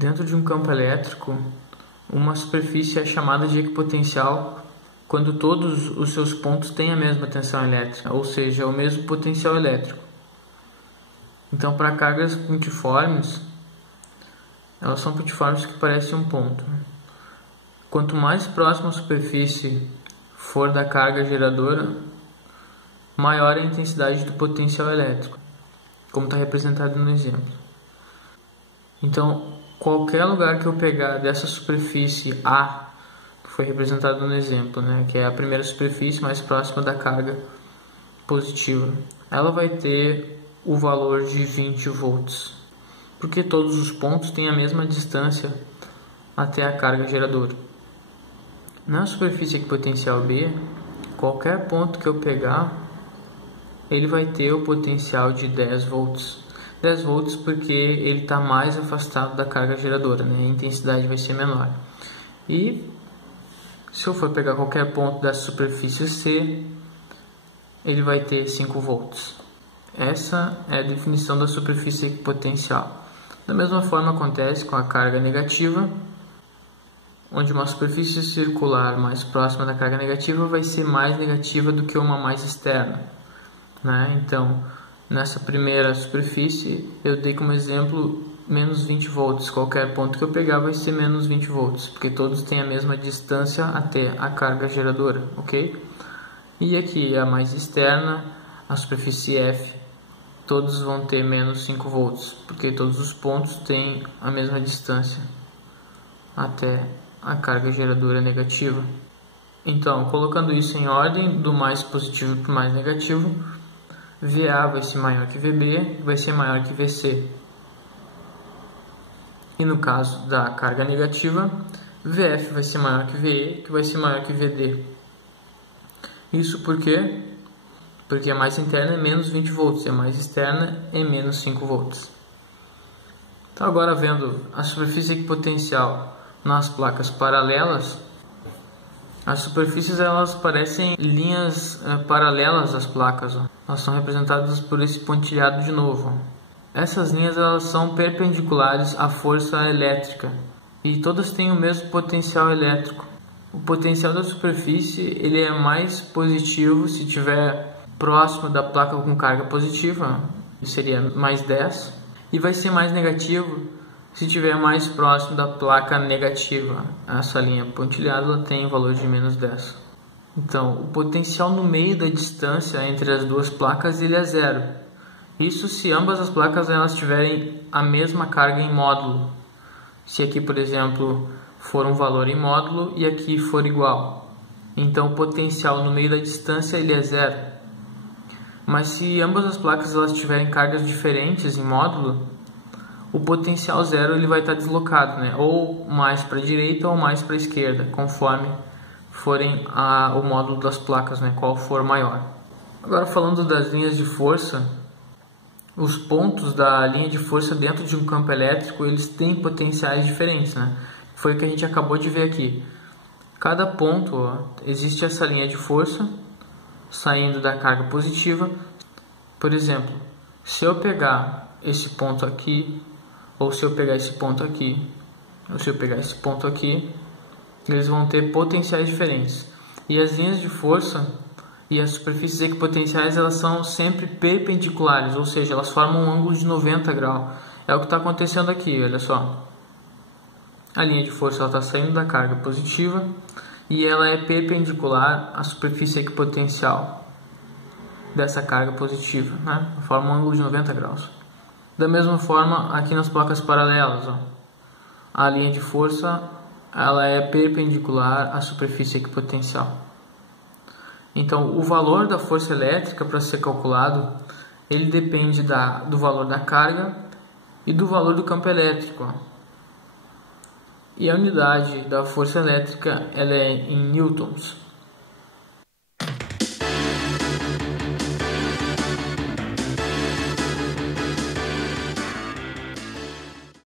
Dentro de um campo elétrico, uma superfície é chamada de equipotencial quando todos os seus pontos têm a mesma tensão elétrica, ou seja, o mesmo potencial elétrico. Então, para cargas pontiformes, elas são pontiformes que parecem um ponto. Quanto mais próxima a superfície for da carga geradora, maior é a intensidade do potencial elétrico, como está representado no exemplo. Então, qualquer lugar que eu pegar dessa superfície A, que foi representado no exemplo, que é a primeira superfície mais próxima da carga positiva, ela vai ter o valor de 20 volts, porque todos os pontos têm a mesma distância até a carga geradora. Na superfície equipotencial B, qualquer ponto que eu pegar, ele vai ter o potencial de 10 volts. 10 volts porque ele está mais afastado da carga geradora, a intensidade vai ser menor. E se eu for pegar qualquer ponto da superfície C, ele vai ter 5 volts. Essa é a definição da superfície equipotencial. Da mesma forma acontece com a carga negativa, onde uma superfície circular mais próxima da carga negativa vai ser mais negativa do que uma mais externa. Então, nessa primeira superfície, eu dei como exemplo menos 20 volts. Qualquer ponto que eu pegar vai ser menos 20 volts, porque todos têm a mesma distância até a carga geradora, ok? E aqui, a mais externa, a superfície F, todos vão ter menos 5 volts, porque todos os pontos têm a mesma distância até a carga geradora negativa. Então, colocando isso em ordem, do mais positivo para o mais negativo, VA vai ser maior que VB, vai ser maior que VC. E no caso da carga negativa, VF vai ser maior que VE, que vai ser maior que VD. Isso por quê? Porque a mais interna é menos 20 volts, e a mais externa é menos 5 volts. Então agora vendo a superfície equipotencial nas placas paralelas, as superfícies elas parecem linhas paralelas às placas. Elas são representadas por esse pontilhado de novo. Essas linhas elas são perpendiculares à força elétrica e todas têm o mesmo potencial elétrico. O potencial da superfície ele é mais positivo se estiver próximo da placa com carga positiva, seria mais 10, e vai ser mais negativo se estiver mais próximo da placa negativa. Essa linha pontilhada ela tem o valor de menos 10. Então, o potencial no meio da distância entre as duas placas ele é zero. Isso se ambas as placas elas tiverem a mesma carga em módulo. Se aqui, por exemplo, for um valor em módulo e aqui for igual. Então, o potencial no meio da distância ele é zero. Mas se ambas as placas elas tiverem cargas diferentes em módulo, o potencial zero ele vai estar deslocado, ou mais para a direita ou mais para a esquerda, conforme forem o módulo das placas, qual for maior. Agora falando das linhas de força, os pontos da linha de força dentro de um campo elétrico eles têm potenciais diferentes, Foi o que a gente acabou de ver aqui. Cada ponto, existe essa linha de força saindo da carga positiva. Por exemplo, se eu pegar esse ponto aqui, ou se eu pegar esse ponto aqui, ou se eu pegar esse ponto aqui, eles vão ter potenciais diferentes. E as linhas de força e as superfícies equipotenciais elas são sempre perpendiculares, ou seja, elas formam um ângulo de 90 graus. É o que está acontecendo aqui, olha só. A linha de força está saindo da carga positiva e ela é perpendicular à superfície equipotencial dessa carga positiva, forma um ângulo de 90 graus. Da mesma forma, aqui nas placas paralelas, a linha de força ela é perpendicular à superfície equipotencial. Então, o valor da força elétrica para ser calculado, ele depende do valor da carga e do valor do campo elétrico. E a unidade da força elétrica ela é em newtons.